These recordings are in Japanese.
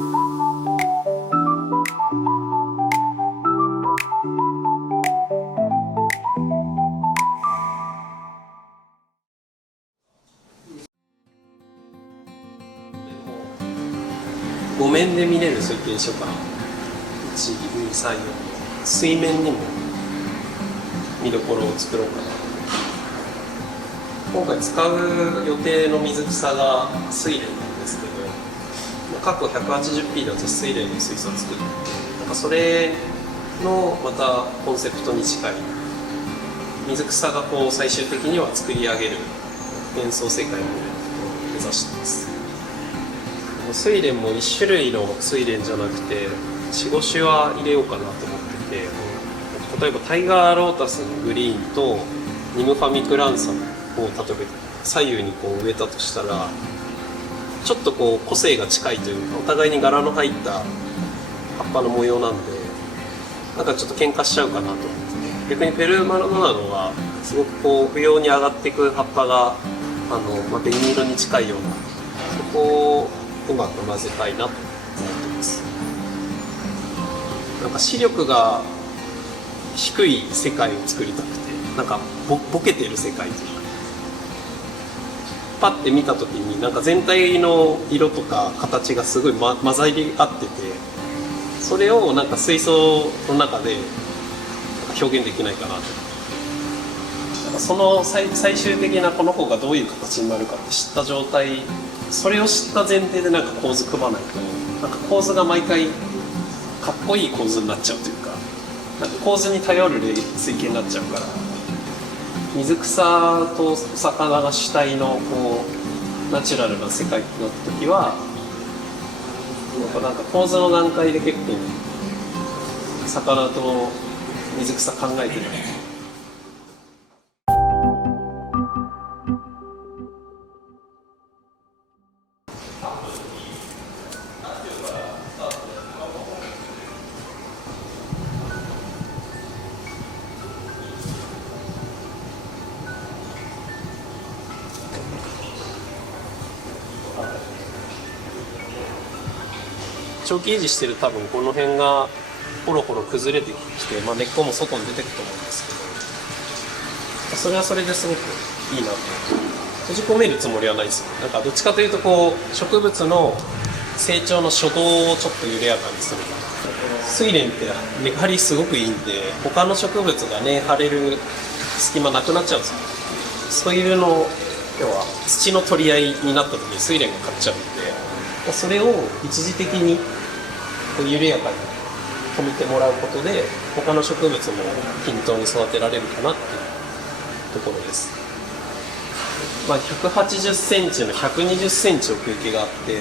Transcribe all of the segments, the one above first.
5面で見れる水形書が1、2、3、4水面にも見どころを作ろうかな。今回使う予定の水草が睡蓮なんですけど、過去 180P だと睡蓮の水槽を作って、なんかそれのまたコンセプトに近い水草がこう最終的には作り上げる幻想世界を目指しています。睡蓮も1種類の睡蓮じゃなくて 4,5 種は入れようかなと思ってて、例えばタイガーロータスのグリーンとニムファミクランサを例えば左右にこう植えたとしたら、ちょっとこう個性が近いというかお互いに柄の入った葉っぱの模様なんで、なんかちょっと喧嘩しちゃうかなと思ってて、逆にペルーマロナドはすごくこう不要に上がっていく葉っぱが紅色に近いような、そこをうまく混ぜたいなと思ってます。なんか視力が低い世界を作りたくて、なんかボケてる世界というか、パッて見た時になんか全体の色とか形がすごい混ざり合ってて、それをなんか水槽の中で表現できないかなと。なんかその最終的なこの子がどういう形になるかって知った状態、それを知った前提でなんか構図組まないと、なんか構図が毎回かっこいい構図になっちゃうというか、なんか構図に頼る水形になっちゃうから、水草と魚が主体のこうナチュラルな世界になった時は、なんか構図の段階で結構魚と水草考えてない。長期維持してる多分この辺がポロポロ崩れてきて、根っこも外に出てくると思うんですけど、それはそれですごくいいなと。閉じ込めるつもりはないですよ。なんかどっちかというとこう植物の成長の初動をちょっと緩やかにする。睡蓮って根張りすごくいいんで、他の植物が根張れる隙間なくなっちゃうんですよ。そういうの要は土の取り合いになった時に睡蓮が勝っちゃうんで、それを一時的に緩やかに止めてもらうことで他の植物も均等に育てられるかなっていうところです。180センチの120センチ奥行きがあって、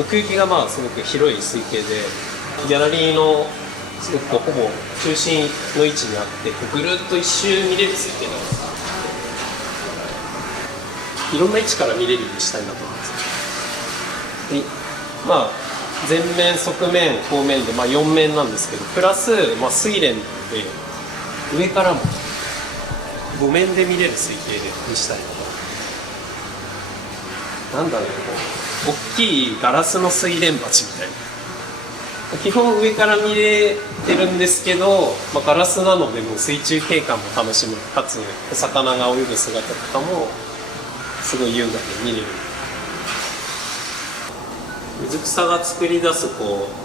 奥行きがすごく広い水系で、ギャラリーのすごくほぼ中心の位置にあって、ぐるっと一周見れる水系なんです。いろんな位置から見れるようにしたいなと思います。で前面、側面、後面で4面なんですけど、プラス睡蓮で上からも5面で見れる水系にしたいな。なんだろう、大きいガラスの睡蓮鉢みたいな。基本上から見れてるんですけど、ガラスなのでもう水中景観も楽しむ、かつお魚が泳ぐ姿とかもすごい優雅に見れる。水草が作り出す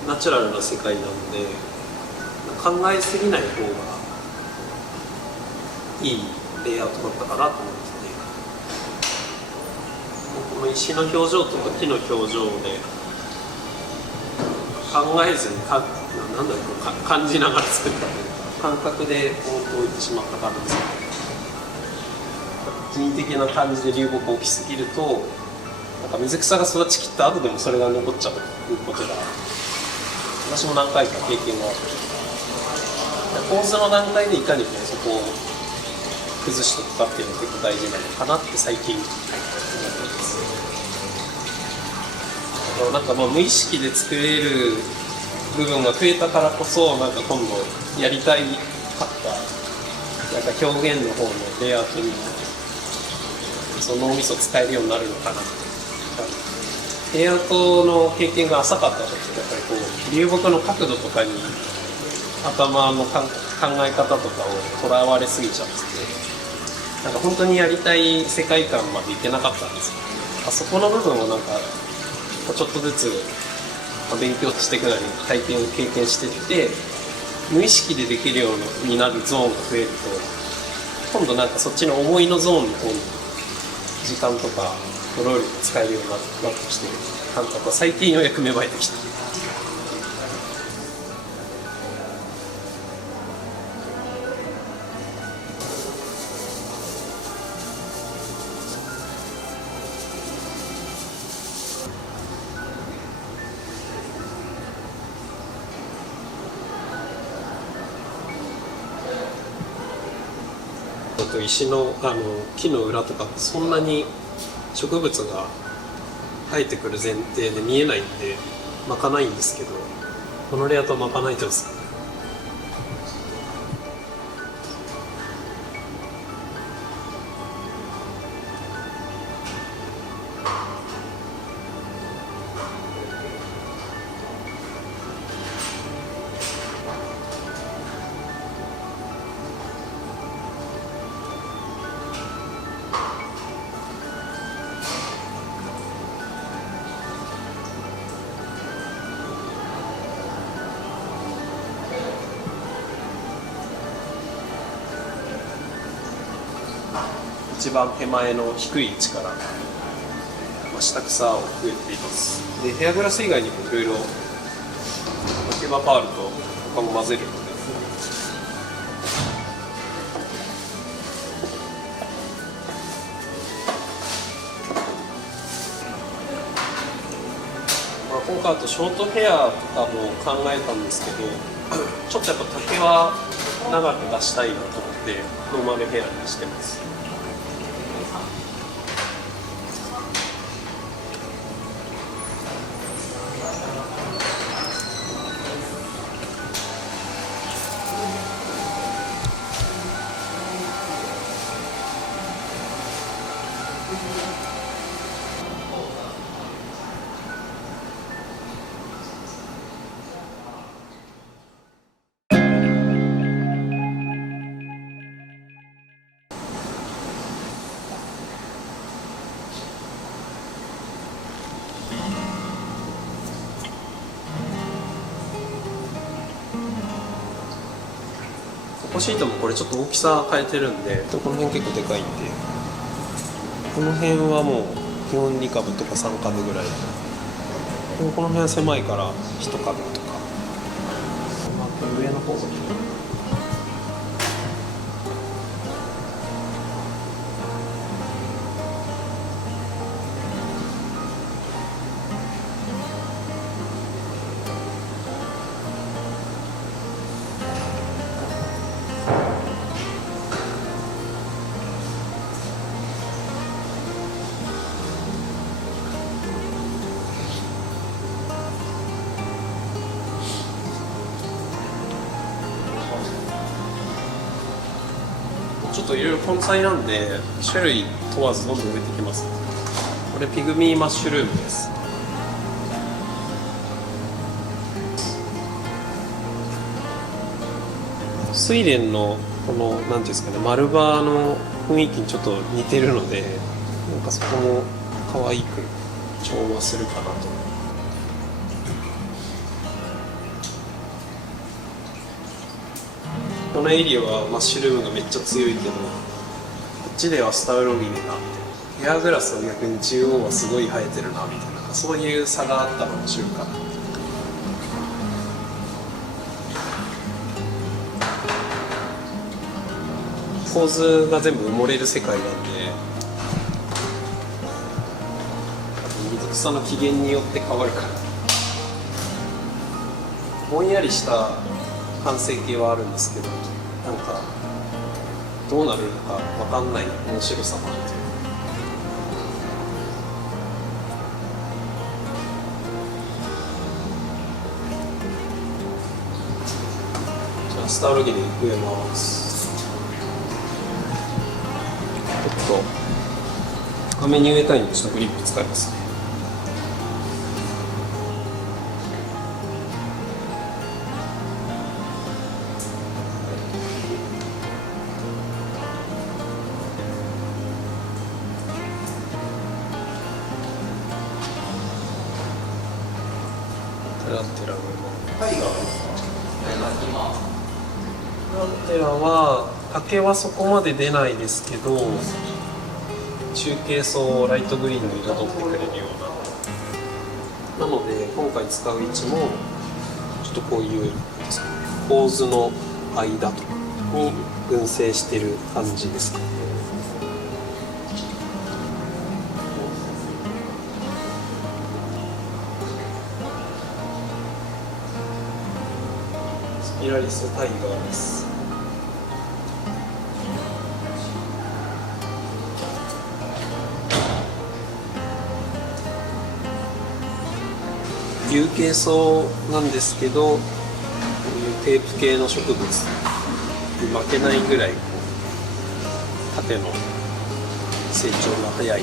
ナチュラルな世界なので、考えすぎない方がいいレイアウトだったかなと思ってて、この石の表情とか木の表情で考えずに感じながら作ったというか、感覚で置いてしまった感じです。人為的な感じで流木大きすぎると、水草が育ちきった後でもそれが残っちゃうということが私も何回か経験があって、構図の段階でいかにそこを崩していくかっていうのが結構大事なのかなって最近思ってます。無意識で作れる部分が増えたからこそ、今度やりたいかった表現の方のレイアウトにその脳みそ使えるようになるのかなってレイアウトの経験が浅かった時ってやっぱりこう流木の角度とかに頭の考え方とかをとらわれすぎちゃってなんか本当にやりたい世界観までいけなかったんですよ。そこの部分をなんかちょっとずつ勉強していくなり体験経験していって無意識でできるようになるゾーンが増えると今度なんかそっちの思いのゾーンの方に時間とか労力使えるようになってきてる感覚は最近ようやく芽生えてきた。石の木の裏とかそんなに植物が生えてくる前提で見えないんで巻かないんですけど、このレイアウトは巻かないとですね。一番手前の低い位置から下草を植えています。でヘアグラス以外にもいろいろケバパールと他も混ぜるので、今回あとショートヘアとかも考えたんですけどちょっとやっぱ丈は長く出したいなと思ってノーマルヘアにしてます。コシートもこれちょっと大きさ変えてるんでこの辺結構でかいんでこの辺はもう基本2株とか3株ぐらいでこの辺は狭いから1株とか上の方が広い。ちょっといろいろ根菜なんで種類問わずどんどん植えてきます。これピグミーマッシュルームです。睡蓮のこのなんていうんですかね丸葉の雰囲気にちょっと似てるのでなんかそこも可愛く調和するかなと。このエリアはマッシュルームがめっちゃ強いけどこっちではスタウロギネがあってヘアグラスは逆に中央はすごい生えてるなみたいなそういう差があったの面白いかな。構図が全部埋もれる世界なんで水草の起源によって変わるからぼんやりした完成形はあるんですけどなんかどうなるのか分かんない面白さもあってじゃあスターロギで植えます。ちょっと深めに植えたいんでちょっとグリップ使いますね。プランテラのタイガーですか？プランテラは竹はそこまで出ないですけど、中継層をライトグリーンに彩ってくれるような。なので今回使う位置もちょっとこういう構図の間とかに群生してる感じですかね。スピラリスタイガーです。有形草なんですけど、こういうテープ系の植物に負けないぐらい縦の成長が早い